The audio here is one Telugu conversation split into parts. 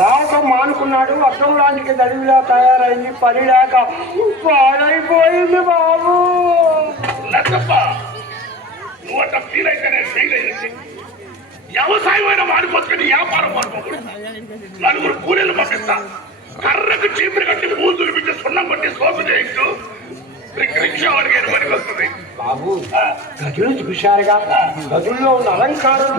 రావటం మానుకున్నాడు వర్షం లాంటికి దడివిలా తయారైంది పని లేక పాడైపోయింది బాబు వ్యవసాయం మానిపోతుంది వ్యాపారం మానిపోతుంది నలుగురు కూలీలు పంపిస్తా కర్రకు చీపులు కట్టి పూజలు బాబూ గజులు చూశారుగా గజుల్లో ఉన్న అలంకారం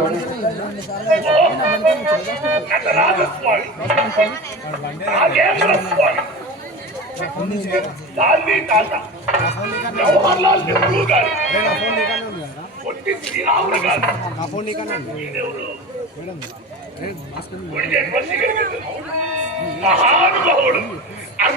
మహానుభావుడు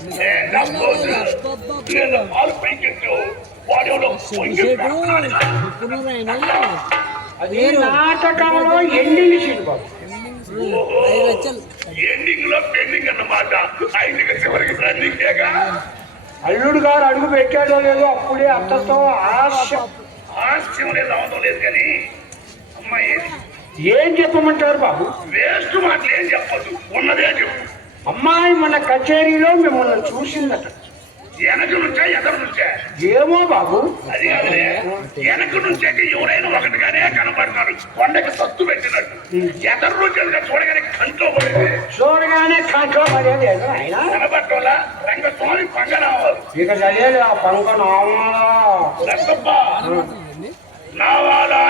నాటకంలో ఎండింగ్ ఎండింగ్ లో పెండింగ్ అన్నమాట అల్లుడు గారు అడుగు పెట్టాడో లేదో అప్పుడే అంతతో ఆశ ఆశ్యం లేదు అవతో కానీ ఏం చెప్పమంటారు బాబు వేస్ట్ మాటలు ఏం చెప్పదు ఉన్నదే అమ్మాయి మన కచేరీలో మిమ్మల్ని చూసిందట వెనక నుంచే ఎదరు ఏమో బాబు అది కాదులే వెనక నుంచే ఎవరైనా ఒకటిగానే కనబడతారు కొండకి సత్తు పెట్టినట్టు ఎదరు చూడగానే కంట్లో పడింది చూడగానే కంట్లో పడేది కనబట్టాలా రంగ తోని పంగనావారు ఇక చదివే ఆ పంగనామా నా వాళ్ళ